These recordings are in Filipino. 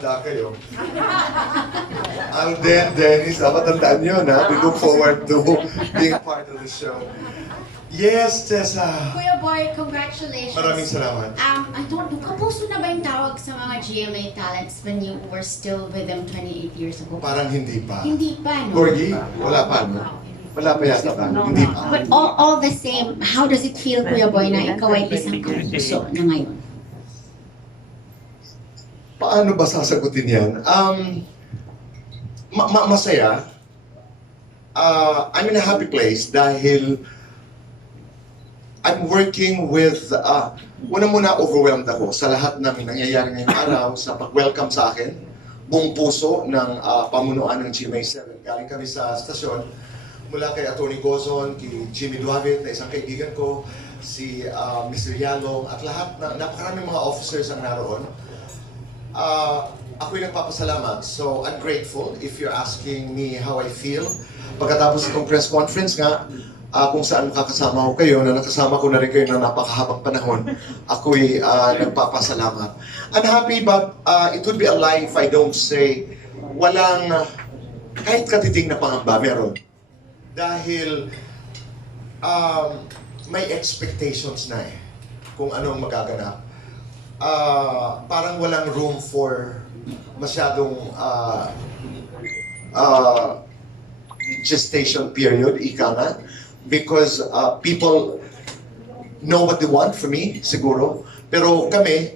kayo. Alden, Dennis, dapat tandaan nyo na. We look forward to being part of the show. Yes, Tessa. Kuya Boy, congratulations. Maraming salamat. I don't know, kapuso na ba yung tawag sa mga GMA talents when you were still with them 28 years ago? Parang hindi pa. Hindi pa, no? Gorgie, wala pa, no? Wala pa yata ba? Hindi pa. But all the same, how does it feel, Kuya Boy, na ikaw ay isang kapuso na ngayon? Paano ba sasagutin yan? Masaya. I'm in a happy place dahil I'm working with, una muna overwhelmed ako sa lahat ng nangyayari ngayong araw sa pag-welcome sa akin. Buong puso ng pamunuan ng GMA7. Galing kami sa stasyon mula kay Atty. Gozon, kay Jimmy Duavit na isang kaibigan ko, si Mr. Yalong, at lahat na napakaraming mga officers ang naroon. Ako'y nagpapasalamat. So, I'm grateful if you're asking me how I feel. Pagkatapos itong press conference nga, kung saan makakasama ko kayo, na nakasama ko na rin kayo na napakahabang panahon, ako'y nagpapasalamat. I'm happy, but it would be a lie if I don't say walang kahit katiting na pangamba meron. Dahil may expectations na kung anong magaganap. Parang walang room for masyadong gestation period, ika nga. Because people know what they want from me, siguro. Pero kami,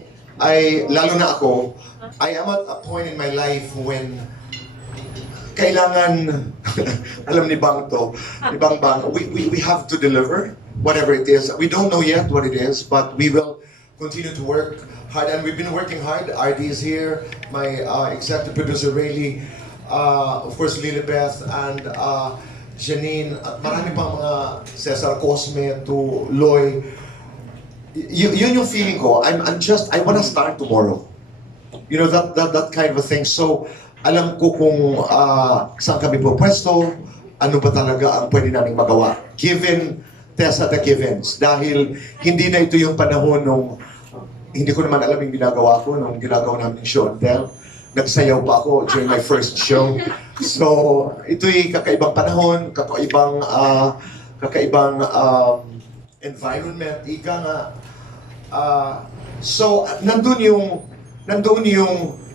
lalo na ako, I am at a point in my life when kailangan, alam ni Bang to, ni Bang, we have to deliver whatever it is. We don't know yet what it is, but we will continue to work hard, and we've been working hard. RD is here, my executive producer Rayleigh, of course Lilibeth, and Janine, at marami pang mga Cesar Cosme to Loy. Yun yung feeling ko. I wanna start tomorrow. You know, that kind of a thing. So, alam ko kung saan kami pupwesto, ano ba talaga ang pwede namin magawa. Given Tessa the givens. Dahil hindi na ito yung panahon nung hindi ko naman alam yung ginagawa ko nung ginagawa namin yung show and tell. Nagsayaw pa ako during my first show. So, ito'y kakaibang panahon, kakaibang environment, ika nga. So, nandun yung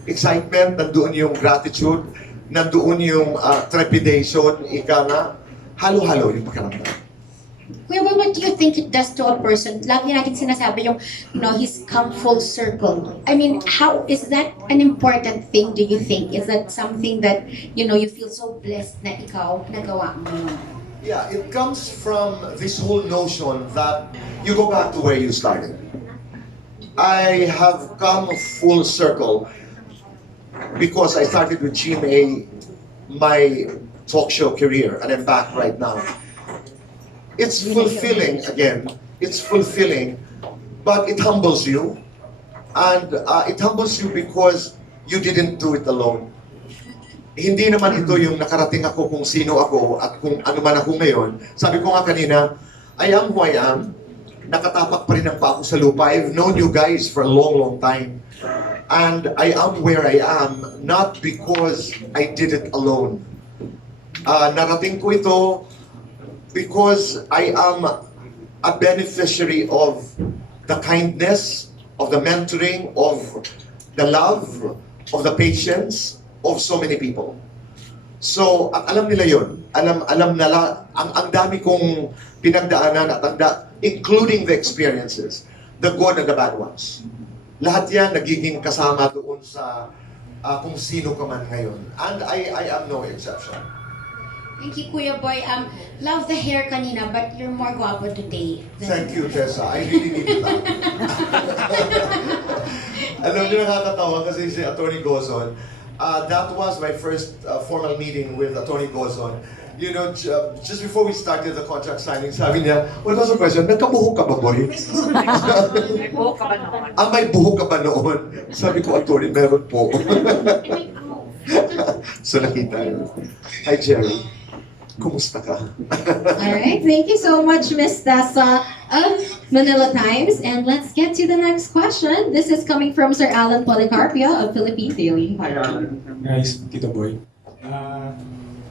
excitement, nandun yung gratitude, nandun yung trepidation, ika nga. Halo-halo yung pakiramdam. Kuya Boy, what do you think it does to a person? Lagi natin sinasabi yung, he's come full circle. I mean, how is that an important thing, do you think? Is that something that, you feel so blessed na ikaw nagawa mo yun? Yeah, it comes from this whole notion that you go back to where you started. I have come full circle because I started with GMA, my talk show career, and I'm back right now. It's fulfilling, again, it's fulfilling, but it humbles you. And it humbles you because you didn't do it alone. Hindi naman ito yung nakarating ako kung sino ako at kung ano man ako ngayon. Sabi ko nga kanina, I am who I am. Nakatapak pa rin ang paa ko sa lupa. I've known you guys for a long, long time. And I am where I am, not because I did it alone. Narating ko ito because I am a beneficiary of the kindness, of the mentoring, of the love, of the patience of so many people. So, alam nila yun. Alam nila, ang dami kong pinagdaanan at including the experiences, the good and the bad ones. Lahat yan nagiging kasama doon sa kung sino ka man ngayon. And I am no exception. Thank you, Kuya Boy. Love the hair kanina, but you're more guapo today. Thank you, Tessa. I really need that. Alam niyo, nakakatawa kasi si Atty. Gozon, that was my first formal meeting with Atty. Gozon. You know, just before we started the contract signing, sabi niya, what was the question? Nagkabuhok ka ba, boy? May buhok ka ba noon? May buhok ka ba noon? Sabi ko, Atty., meron po. So nakita yun. Hi, Jerry. Kumusta ka? All right, thank you so much, Miss Tessa. Manila Times. And let's get to the next question. This is coming from Sir Alden Policarpio of Philippine Daily. Hi, guys, Tito Boy.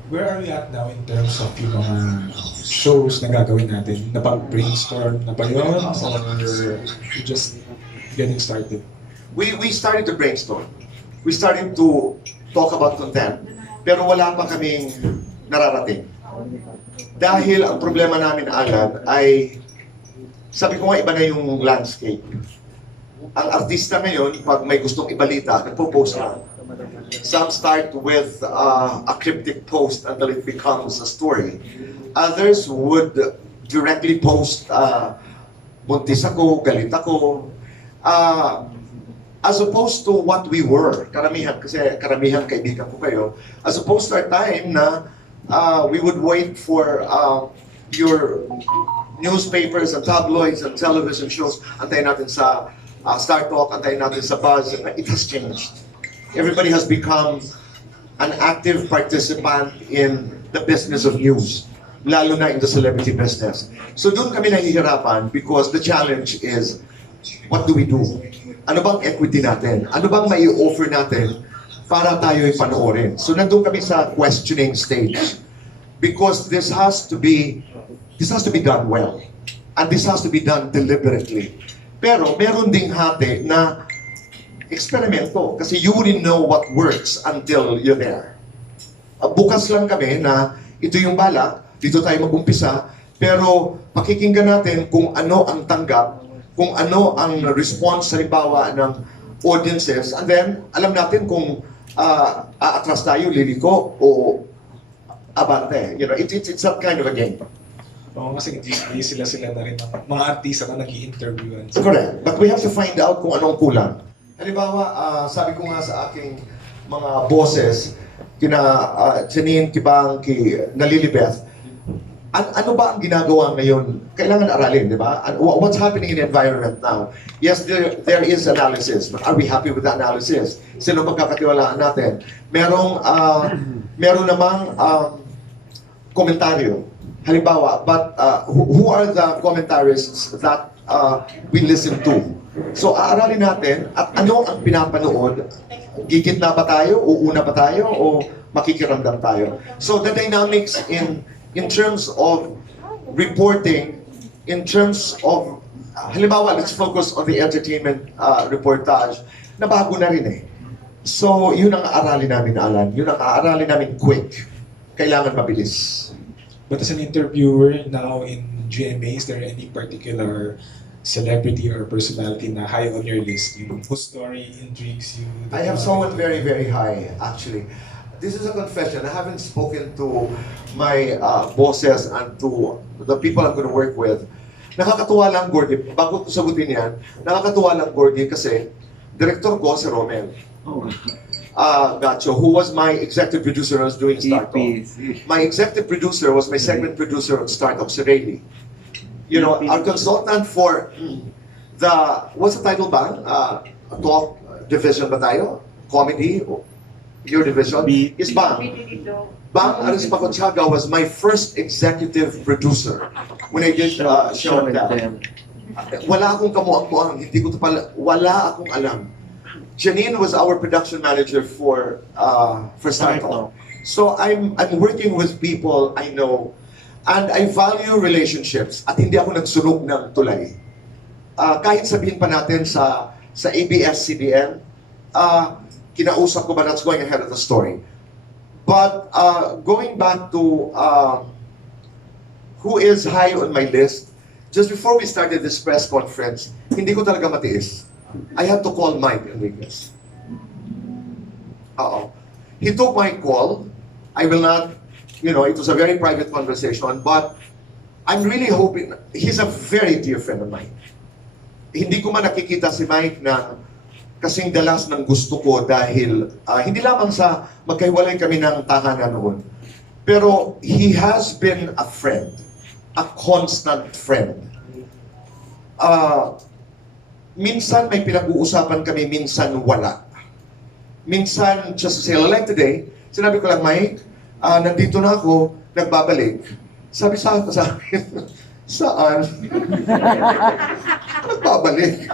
Where are we at now in terms of yung mga shows na gagawin natin? Napag-brainstorm na ba yun? Or just getting started? We started to brainstorm. We started to talk about content. Pero wala pa kaming nararating. Dahil ang problema namin, Alan, ay sabi ko nga iba na yung landscape. Ang artista ngayon, pag may gustong ibalita, nagpo-post lang. Some start with a cryptic post until it becomes a story. Others would directly post, buntis ako, galit ako. As opposed to what we were, karamihan, kasi karamihan kaibigan ko kayo, as opposed to our time na we would wait for your newspapers and tabloids and television shows, antayin natin sa Star Talk, antayin natin sa Buzz. It has changed. Everybody has become an active participant in the business of news, lalo na in the celebrity business. So doon kami nahihirapan because the challenge is, what do we do? Ano bang equity natin? Ano bang mai-offer natin para tayo'y panoorin? So nandun kami sa questioning stage because this has to be done well and this has to be done deliberately. Pero meron ding hati na eksperimento kasi you wouldn't know what works until you're there. Bukas lang kami na ito yung balak, dito tayo mag-umpisa, pero pakikinggan natin kung ano ang tanggap, kung ano ang response halimbawa ng audiences, and then alam natin kung aatras tayo, liliko, o abante. You know, it's that kind of a game. Oo, kasi hindi sila na rin mga artista na nag-i-interviewan. Correct. But we have to find out kung anong kulang. Halimbawa, sabi ko nga sa aking mga bosses, kina Janine, Kibang, Nalilibeth, ano ba ang ginagawa ngayon? Kailangan aralin, di ba? What's happening in the environment now? Yes, there is analysis, but are we happy with the analysis? Sino pagkakatiwalaan natin? Meron namang komentaryo. Halimbawa, but who are the commentarists that we listen to? So, aaralin natin at ano ang pinapanood. Gigit na ba tayo? Uuna pa tayo? O makikiramdam tayo? So, the dynamics in terms of reporting, in terms of, halimbawa, let's focus on the entertainment reportage, na bago na rin eh. So, yun ang aaralin namin, Alan. Yun ang aaralin namin quick. Kailangan mabilis. But as an interviewer now in GMA, is there any particular celebrity or personality na high on your list? Whose story intrigues you? I have someone very, very high, actually. This is a confession. I haven't spoken to my bosses and to the people I'm going to work with. Nakakatuwa lang, Gordy. Bago ko sagutin yan, nakakatuwa lang, Gordy, kasi director ko si Romel. Gacho, who was my executive producer when I was doing Startup. My executive producer was my segment producer on Startup, si Rayleigh. You know, our consultant for the, what's the title ba? Talk division ba tayo? Comedy? Your division? Is Bang. Bang Arispacochaga was my first executive producer when I did show and tell. Wala akong kamuang-muang, hindi ko to pala, wala akong alam. Janine was our production manager for Startup. So I'm working with people I know. And I value relationships at hindi ako nagsunog ng tulay. Kahit sabihin pa natin sa ABS-CBN, kinausap ko ba that's going ahead of the story. But going back to who is high on my list, just before we started this press conference, hindi ko talaga matiis. I had to call Mike Enriquez. He took my call. I will not, you know, it was a very private conversation, but I'm really hoping, he's a very dear friend of mine. Hindi ko man nakikita si Mike na kasing dalas ng gusto ko dahil hindi lamang sa magkahiwalay kami ng tahanan noon. Pero he has been a friend, a constant friend. Minsan may pinag-uusapan kami, minsan wala. Minsan, just to say, like today, sinabi ko lang, Mike, nandito na ako, nagbabalik. Sabi sa akin, Saan? Nagbabalik.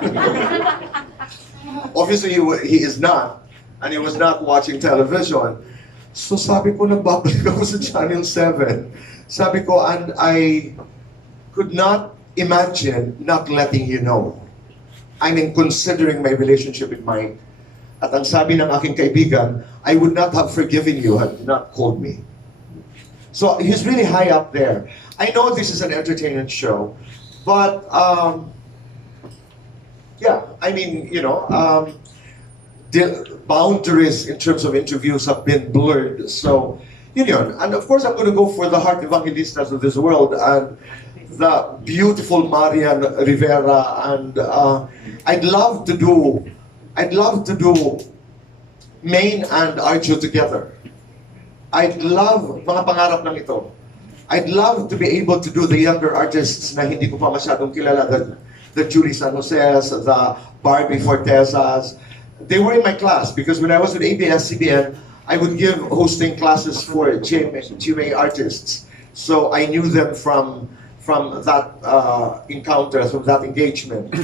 Obviously, he is not. And he was not watching television. So sabi ko, nagbabalik ako sa Channel 7. Sabi ko, and I could not imagine not letting you know. I mean, considering my relationship with Mike. At ang sabi ng aking kaibigan, I would not have forgiven you had you not called me. So he's really high up there. I know this is an entertainment show, but yeah, I mean, the boundaries in terms of interviews have been blurred. So, yun. And of course, I'm going to go for the heart evangelistas of this world and the beautiful Marian, Rivera, and I'd love to do Main and Arjo together. I'd love, mga pangarap ng ito, I'd love to be able to do the younger artists na hindi ko pa masyadong kilala, the Julie San Jose's, the Barbie Fortezas. They were in my class because when I was with ABS-CBN, I would give hosting classes for GMA artists. So I knew them from that encounter, from that engagement.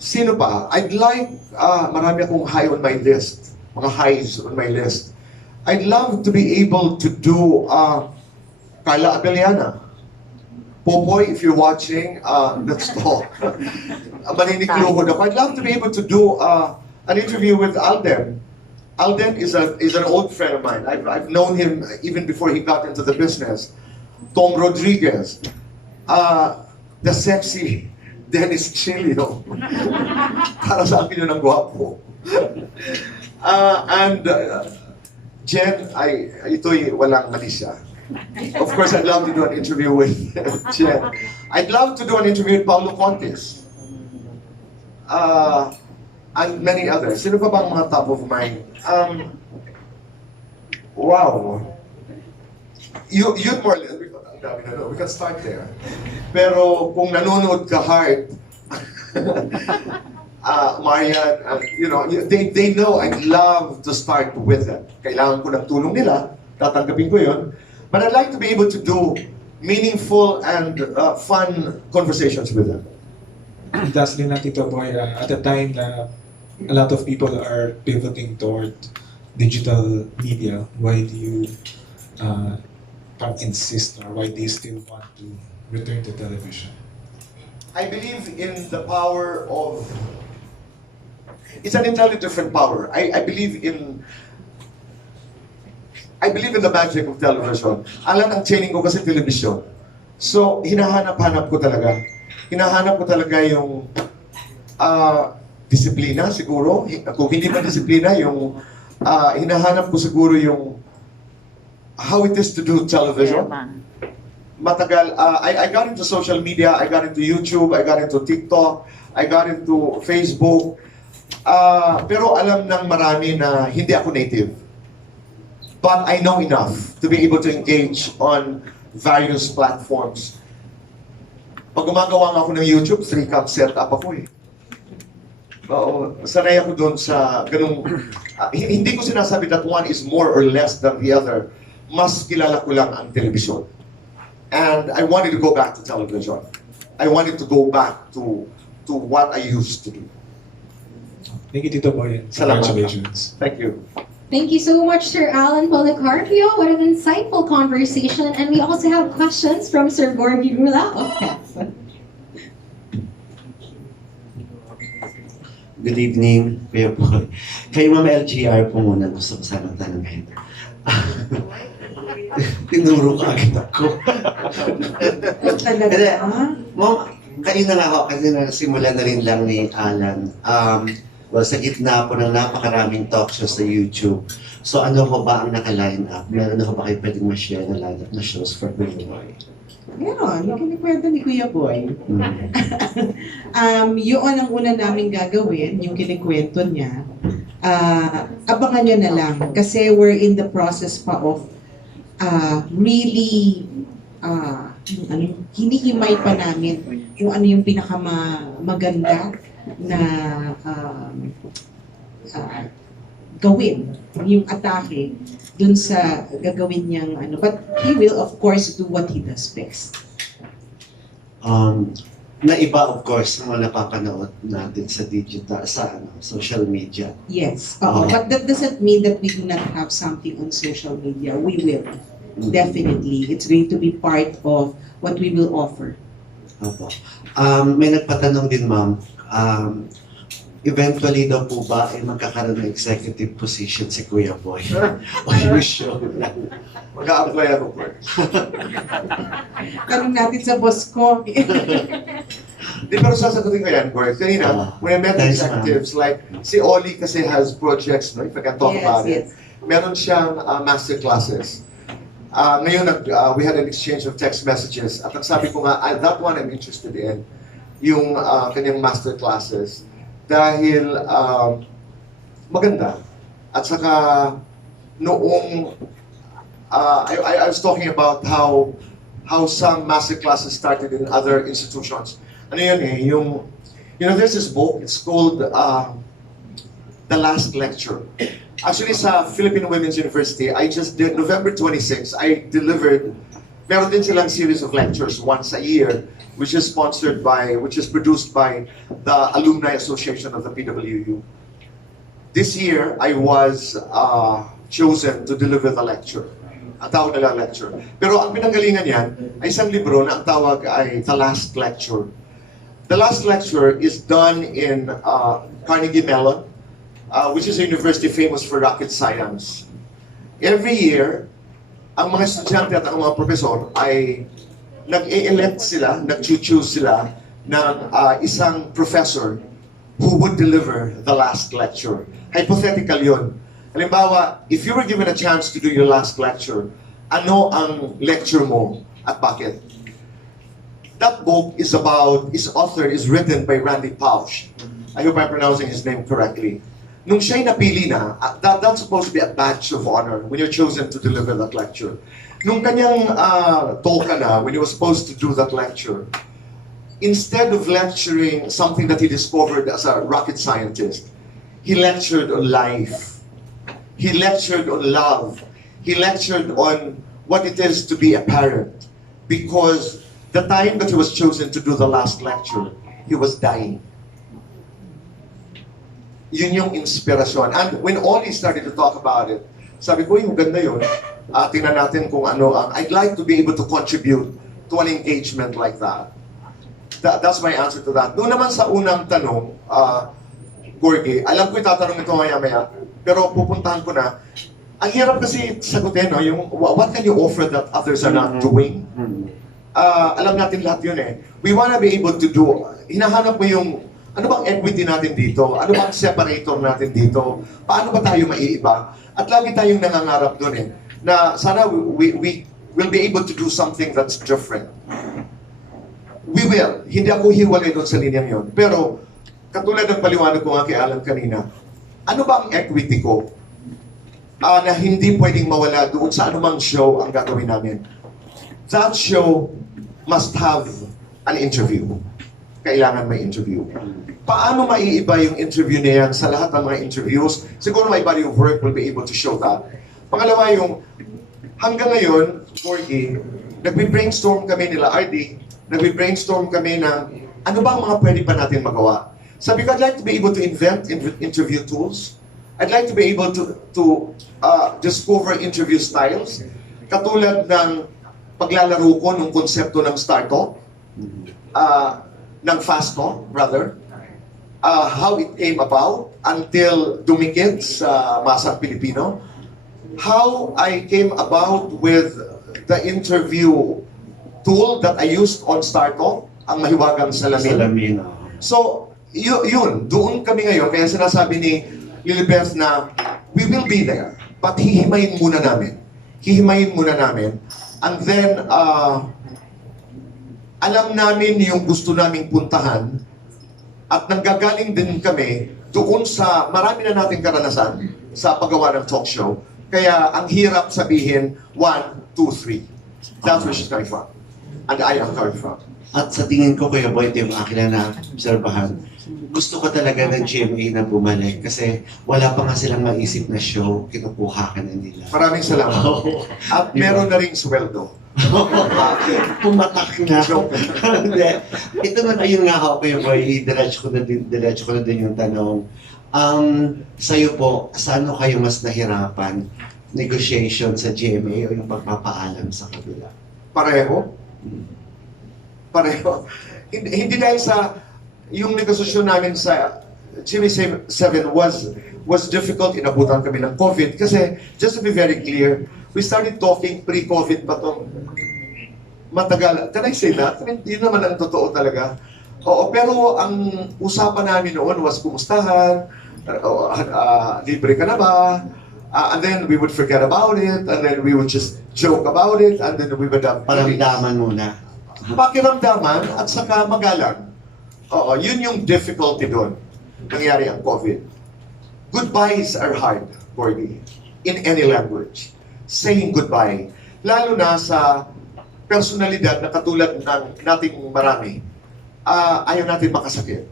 Sino pa? I'd like, marami akong high on my list, mga highs on my list. I'd love to be able to do Carla Abellana. Popoy, if you're watching, let's talk. Maninikluhod ako. I'd love to be able to do an interview with Alden. Alden is an old friend of mine. I've known him even before he got into the business. Tom Rodriguez. The sexy Dennis Chilio. Para sa akin yun ang gwapo. And Jen, ito'y walang mali siya. Of course, I'd love to do an interview with Jen. I'd love to do an interview with Paulo Contes. And many others. Sino pa bang mga top of mind? Wow. Yun more or less. We can start there. Pero kung nanonood ka hard, Marian, they know I'd love to start with them. Kailangan ko ng tulong nila, tatanggapin ko yun. But I'd like to be able to do meaningful and fun conversations with them. Lastly na, Tito Boy, at a time na a lot of people are pivoting toward digital media, why do you insist, or why do you still want to return to television? I believe in the power of... It's an entirely different power. I believe in the magic of television. Alam, ang training ko kasi television. So, hinahanap-hanap ko talaga. Hinahanap ko talaga yung disiplina siguro. Kung hindi pa disiplina, yung hinahanap ko siguro yung how it is to do television. Matagal, I got into social media, I got into YouTube, I got into TikTok, I got into Facebook. Pero alam ng marami na hindi ako native. But I know enough to be able to engage on various platforms. Pag gumagawa nga ako ng YouTube, 3-cam setup ako eh. Oo, sanay ako doon sa ganung... hindi ko sinasabi that one is more or less than the other. Mas kilala ko lang ang television. And I wanted to go back to television. I wanted to go back to what I used to do. Thank you, Tito Boy. Salamat. Congratulations. Thank you. Thank you so much, Sir Alden Policarpio. What an insightful conversation. And we also have questions from Sir Gorgie Rula of PEF. Good evening, Kuya Boy. Kay Ma'am LGR po muna gusto ko sanang tanungin. Tinuro ka agad ako. Hindi, Ma'am, kanina nga ako, kasi nasimulan na rin lang ni Alan. Sa gitna po ng napakaraming talk shows sa YouTube. So ano ho ba ang naka-line up? Meron ho ba kayo pwedeng ma-share na line up na shows for Kuya Boy? Meron, yung kinikwento ni Kuya Boy. Yun ang una namin gagawin, yung kinikwento niya. Abangan nyo na lang. Kasi we're in the process pa of really hinihimay pa namin kung ano yung pinakamaganda na gawin, yung atake dun sa gagawin niyang ano. But he will of course do what he does best. Na iba, of course, ang mga napapanood natin sa digital, sa social media. Yes. But that doesn't mean that we do not have something on social media. We will. Definitely. It's going to be part of what we will offer. Opo. May nagpatanong din, ma'am. Eventually daw po ba ay magkakaroon ng executive position si Kuya Boy? O yung show na? Mag-a-apply ako po. Tanong natin sa boss ko. Di, pero sasagutin ko yan, Boy. Kanina, when I met Thanks, executives, like, si Oli kasi has projects, no? If I can talk about Yes. it. Meron siyang master classes. Ngayon, we had an exchange of text messages. At ang sabi ko nga, that one I'm interested in, yung kanyang master classes. Dahil maganda. At saka, noong, I was talking about how some master classes started in other institutions. Ano yun eh, there's this book, it's called The Last Lecture. Actually, sa Philippine Women's University, I just did, November 26, I delivered, meron din silang series of lectures once a year, which is produced by the Alumni Association of the PWU. This year, I was chosen to deliver the lecture. Ang tawag nila lecture. Pero ang pinanggalingan yan ay isang libro na ang tawag ay The Last Lecture. The Last Lecture is done in Carnegie Mellon, which is a university famous for rocket science. Every year, ang mga estudyante at ang mga profesor ay nag-e-elect sila, nag-choose sila ng isang professor who would deliver the last lecture. Hypothetical yun. Halimbawa, if you were given a chance to do your last lecture, ano ang lecture mo at bakit? That book is written by Randy Pausch. I hope I'm pronouncing his name correctly. Nung siya'y napili na, that's supposed to be a badge of honor when you're chosen to deliver that lecture. Nung kanyang talka na, when he was supposed to do that lecture, instead of lecturing something that he discovered as a rocket scientist, he lectured on life. He lectured on love. He lectured on what it is to be a parent. Because the time that he was chosen to do the last lecture, he was dying. Yun yung inspirasyon. And when Oli started to talk about it, sabi ko, yung ganda yun. Tingnan natin kung ano ang, I'd like to be able to contribute to an engagement like that. That's my answer to that. Doon naman sa unang tanong, Gorgie, alam ko itatanong ito maya-maya, pero pupuntahan ko na, ang hirap kasi sagutin, no? Yung, what can you offer that others are not doing? Alam natin lahat yun eh. We wanna be able to do, hinahanap mo yung, ano bang equity natin dito? Ano bang separator natin dito? Paano ba tayo maiiba? At lagi tayong nangangarap doon eh, na sana we will be able to do something that's different. We will. Hindi ako hiwalay doon sa linyang yun. Pero, katulad ng paliwanag ko nga kay Alan kanina, ano ba ang equity ko na hindi pwedeng mawala doon sa anumang show ang gagawin namin? That show must have an interview. Kailangan may interview. Paano maiiba yung interview na yan sa lahat ng mga interviews? Siguro my body of work will be able to show that. Pangalawa yung, hanggang ngayon, Gorgie, nagbi-brainstorm kami nila RD, nagbi-brainstorm kami ng ano ba ang mga pwede pa natin magawa. Sabi ko, I'd like to be able to invent interview tools. I'd like to be able to discover interview styles. Katulad ng paglalaro ko ng konsepto ng startup, ng fast talk, rather. How it came about until dumikit sa masang Pilipino. How I came about with the interview tool that I used on startup, ang mahiwagang salamin. So, yun, doon kami ngayon, kaya sinasabi ni Lilibeth na we will be there, but hihimayin muna namin. Hihimayin muna namin. And then, alam namin yung gusto naming puntahan at nanggagaling din kami doon sa marami na nating karanasan sa paggawa ng talk show. Kaya ang hirap sabihin, 1, 2, 3. That's where she's coming from. And I am coming from. At sa tingin ko, Kuya Boy, yung akin na na-obserbahan, gusto ko talaga ng GMA na bumalik kasi wala pa nga silang maisip na show, kinukuha ka na nila. Maraming salamat. At meron na ring sweldo. pumatak na. Hindi. Ito na, ayun nga ako yung boy, diretso ko na din yung tanong. Sa'yo po, saan kayo mas nahirapan? Negotiation sa GMA o yung pagpapaalam sa kabila? Pareho. Pareho. Hindi dahil sa yung negosasyon namin sa GMA 7 was difficult. Inabutan kami ng COVID kasi just to be very clear, we started talking pre-COVID pa to. Matagal. Can I say that? I mean, yun naman ang totoo talaga. Oo, pero ang usapan namin noon was kumustahan, libre ka na ba? And then we would forget about it, and then we would just joke about it, and then we would have Paramdaman muna. pakiramdaman at saka magalang. Oo, yun yung difficulty doon. Nangyari ang COVID. Goodbyes are hard, Gordy, in any language. Saying goodbye. Lalo na sa personalidad na katulad ng nating marami. Ayaw natin makasakit.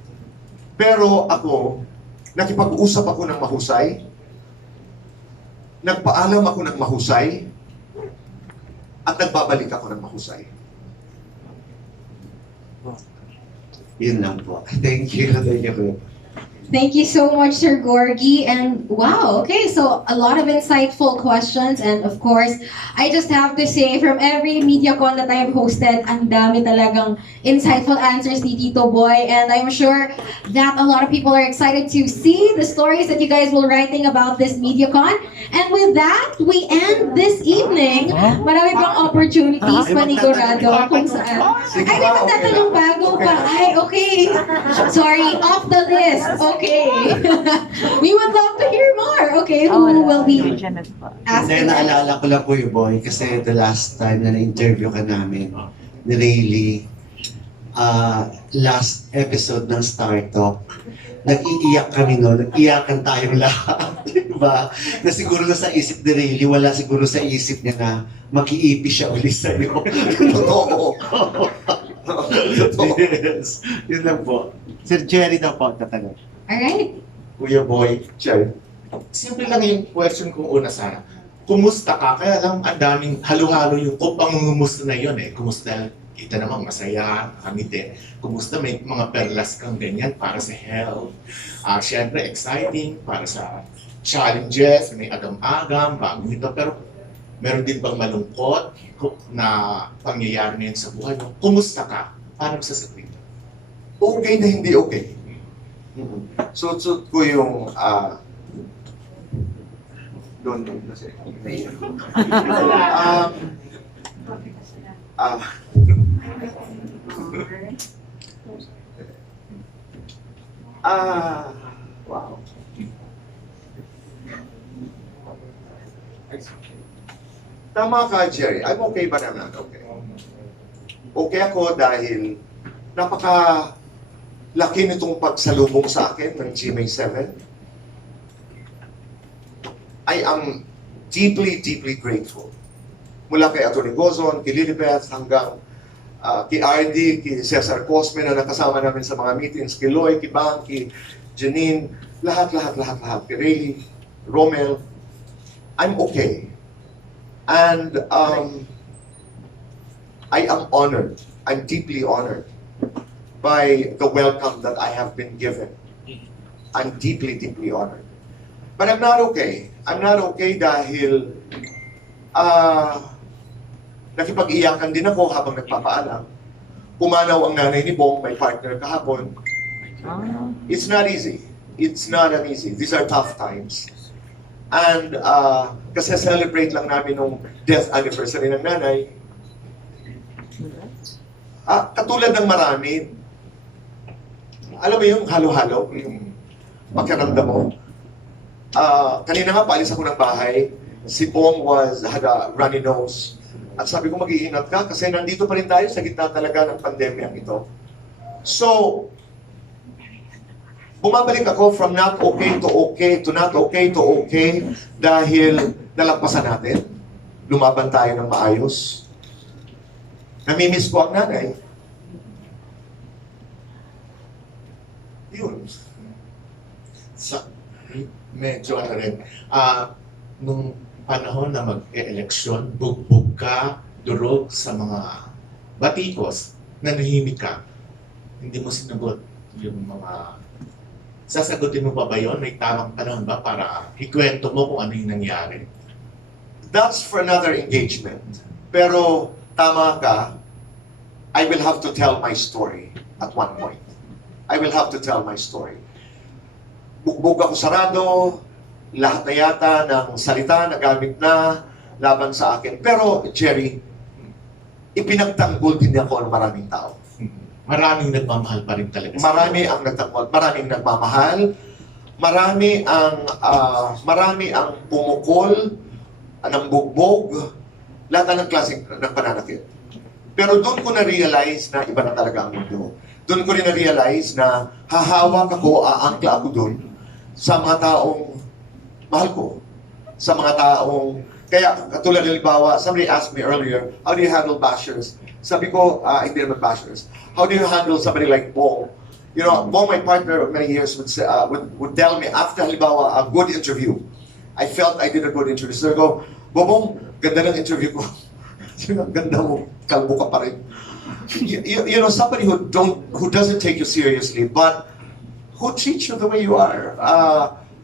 Pero ako, nakipag-usap ako ng mahusay, nagpaalam ako ng mahusay, at nagbabalik ako ng mahusay. Yun lang po. Thank you. Thank you. Thank you so much, Sir Gorgie. And wow, okay, so a lot of insightful questions. And of course, I just have to say, from every media call that I have hosted, ang dami talagang insightful answers ni Tito Boy. And I'm sure that a lot of people are excited to see the stories that you guys will writing about this MediaCon. And with that, we end this evening. Marami pang opportunities, panigurado, kung saan. Ay, may magtatanong bago pa. Ay, okay. Sorry, off the list. Okay. We would love to hear more. Okay, who will be Then asking next? naalala ko lang po yung boy kasi the last time na na-interview ka namin ni Rayleigh, last episode ng Star Talk, nag-iiyak kami noon, nag-iyakan tayong lahat, diba? Na siguro na sa isip ni Rayleigh, wala siguro sa isip niya na mag-iipi siya ulit sa'yo. Totoo. Yes, yun lang po. Sir Jerry daw po, tatanong. Alright. Kuya Boy, Jerry. simple lang yung question kong una sana. Kumusta ka? Kaya lang ang daming halo-halo yung pangungumusta na yun eh. Kumusta? Kita naman masaya, kamite. Kumusta may mga perlas kang ganyan para sa health. Siyempre exciting para sa challenges, may agam-agam, bago nito. Pero meron din bang malungkot na pangyayari ngayon sa buhay mo? Kumusta ka? Paano sasabihin? Okay na hindi okay. Suot-suot ko yung doon kasi wow. Tama ka, Jerry. I'm okay ba naman? Okay. Okay ako dahil laki nitong pagsalubong sa akin ng GMA 7. I am deeply, deeply grateful. Mula kay Atty. Gozon, kay Lilibeth, hanggang kay RD, kay Cesar Cosme na nakasama namin sa mga meetings, kay Loy, kay Bang, kay Janine, lahat. Kay Rayleigh, Romel. I'm okay. And I am honored. I'm deeply honored by the welcome that I have been given. I'm deeply, deeply honored. But I'm not okay. I'm not okay dahil nakipag-iyakan din ako habang nagpapaalam. Pumanaw ang nanay ni Bong, my partner kahapon. It's not easy. It's not an easy. These are tough times. And kasi celebrate lang namin nung death anniversary ng nanay. Katulad ng marami, alam mo yung halo-halo, yung pakiramdam mo. Kanina nga, paalis ako ng bahay. Si Bong had a runny nose. At sabi ko, mag-iingat ka kasi nandito pa rin tayo sa gitna talaga ng pandemyang ito. So, bumabalik ako from not okay to okay to not okay to okay dahil nalagpasan natin. Lumaban tayo ng maayos. Namimiss ko ang nanay. Yun. Medyo ano rin. Nung panahon na mag-eleksyon, bugbog ka, durog sa mga batikos, nanahimik ka, hindi mo sinagot yung mga... Sasagutin mo pa ba yun? May tamang panahon ba para ikwento mo kung ano yung nangyari? That's for another engagement. Pero tama ka, I will have to tell my story at one point. I will have to tell my story. Bugbog ako sarado, lahat na yata ng salita na gamit na laban sa akin. Pero, Jerry, ipinagtanggol din ako ng maraming tao. Maraming nagmamahal pa rin talaga. Marami ang nagtanggol, maraming nagmamahal, marami ang pumukol, ng bugbog, lahat ng klaseng ng pananakit. Pero doon ko na-realize na iba na talaga ang mundo. Doon ko rin na-realize na hahawak ako, aangkla ako doon sa mga taong mahal ko. Sa mga taong, kaya katulad ng libawa, somebody asked me earlier, how do you handle bashers? Sabi ko, hindi naman bashers. How do you handle somebody like Bong? You know, Bong, my partner of many years, would tell me, after halimbawa, a good interview, I felt I did a good interview. So I go, Bong, ganda ng interview ko. Ganda mo, kalbo ka pa rin. You know, somebody who doesn't take you seriously, but who treats you the way you are.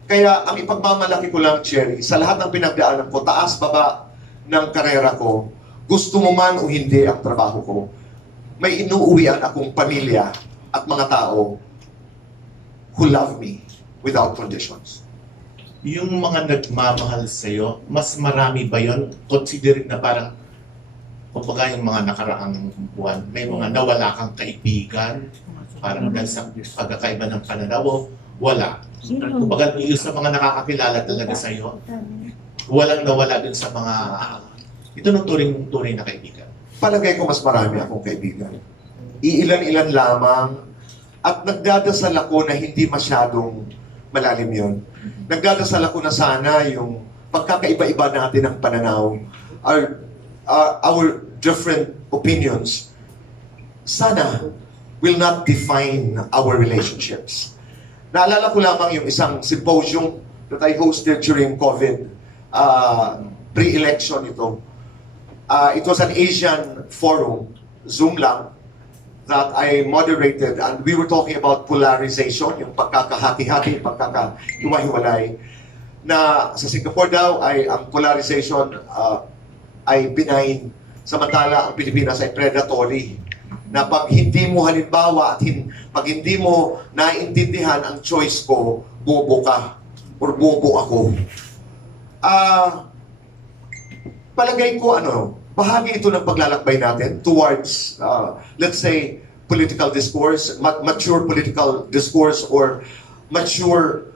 Kaya ang ipagmamalaki ko lang, Cherry, sa lahat ng pinagdaanan ko, taas, baba ng karera ko, gusto mo man o hindi ang trabaho ko, may inuuwian akong pamilya at mga tao who love me without conditions. Yung mga nagmamahal sa'yo, mas marami ba yun? Considering na parang, kumbaga yung mga nakaraang buwan, may mga nawala kang kaibigan, parang dahil sa pagkakaiba ng pananaw, wala. Kumbaga yung sa mga nakakakilala talaga sa'yo, walang nawala dun sa mga, ito nung turing na kaibigan. Palagay ko mas marami akong kaibigan. Iilan-ilan lamang at nagdadasal ako na hindi masyadong malalim yun. Nagdadasal ako na sana yung pagkakaiba-iba natin ng pananaw, our different opinions, sana will not define our relationships. Naalala ko lamang yung isang symposium that I hosted during COVID, pre-election ito. It was an Asian forum, Zoom lang, that I moderated, and we were talking about polarization, yung pagkakahati-hati, pagkakahiwa-hiwalay, na sa Singapore daw ay ang polarization ay benign, samantala ang Pilipinas ay predatory. Na pag hindi mo halimbawa at pag hindi mo naiintindihan ang choice ko, bobo ka or bobo ako. Palagay ko bahagi ito ng paglalakbay natin towards, let's say, political discourse, mature political discourse, or mature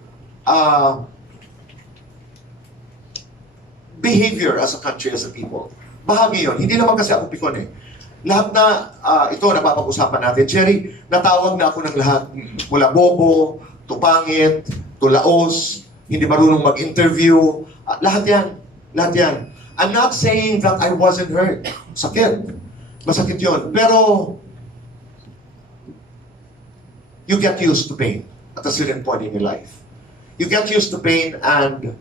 behavior as a country, as a people. Bahagi yun. Hindi naman kasi ako pikon eh. Lahat na ito napapag-usapan natin. Jerry, natawag na ako ng lahat. Mula bobo, to pangit, to laos, hindi marunong mag-interview. Lahat yan. Lahat yan. I'm not saying that I wasn't hurt. Sakit. Masakit yun. Pero, you get used to pain at a certain point in your life. You get used to pain and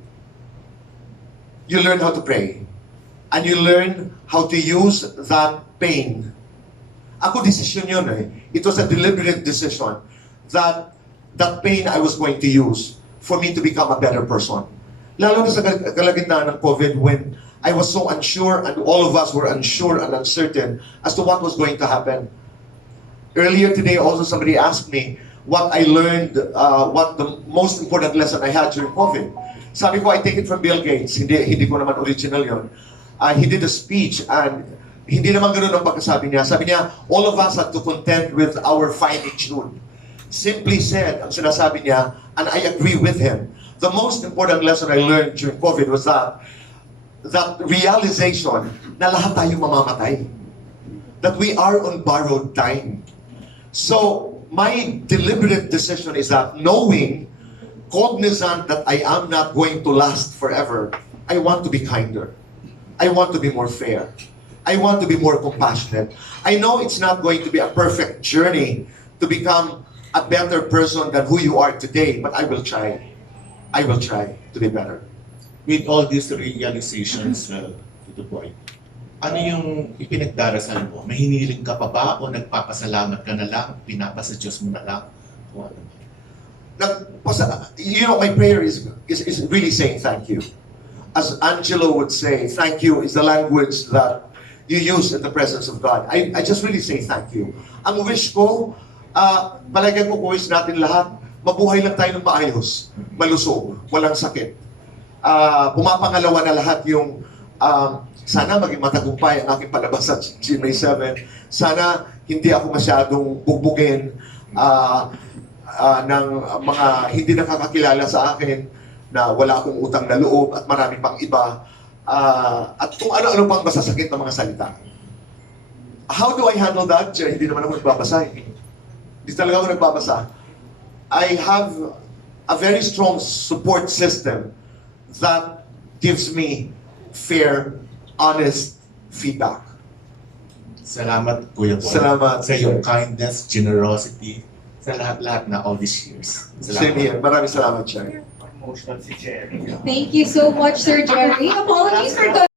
you learn how to pray. And you learn how to use that pain. Ako, decision yun eh. It was a deliberate decision that that pain I was going to use for me to become a better person. Lalo na sa kalagitnaan ng COVID when I was so unsure and all of us were unsure and uncertain as to what was going to happen. Earlier today also somebody asked me what I learned, what the most important lesson I had during COVID. Sabi ko, I take it from Bill Gates. Hindi ko naman original yon. He did a speech and hindi naman ganoon ang pagkasabi niya. Sabi niya, all of us had to contend with our finding June. Simply said, ang sinasabi niya, and I agree with him, the most important lesson I learned during COVID was that realization na lahat tayo mamamatay. That we are on borrowed time. So, my deliberate decision is that knowing, cognizant that I am not going to last forever, I want to be kinder. I want to be more fair. I want to be more compassionate. I know it's not going to be a perfect journey to become a better person than who you are today, but I will try. I will try to be better. With all these realizations, to the point, ano yung ipinagdarasal mo? May hiniling ka pa ba o nagpapasalamat ka na lang, pinapasa Diyos mo na lang? Kung ano? My prayer is really saying thank you. As Angelo would say, thank you is the language that you use in the presence of God. I just really say thank you. Ang wish ko, palagay ko wish natin lahat, mabuhay lang tayo ng maayos, malusog, walang sakit. Pumapangalawa na lahat yung sana maging matagumpay ang aking palabas sa GMA7. Sana hindi ako masyadong bugbugin ng mga hindi nakakakilala sa akin, na wala akong utang na loob at marami pang iba. At kung ano-ano pang masasakit na mga salita. How do I handle that? Hindi naman ako nagbabasa. Hindi talaga ako nagbabasa. I have a very strong support system that gives me fair, honest feedback. Salamat, Kuya Boy. Salamat, sa iyong sir. kindness, generosity, sa lahat-lahat na all these years. Same here. Maraming salamat, Sir. Thank you so much, Sir Jerry. Apologies for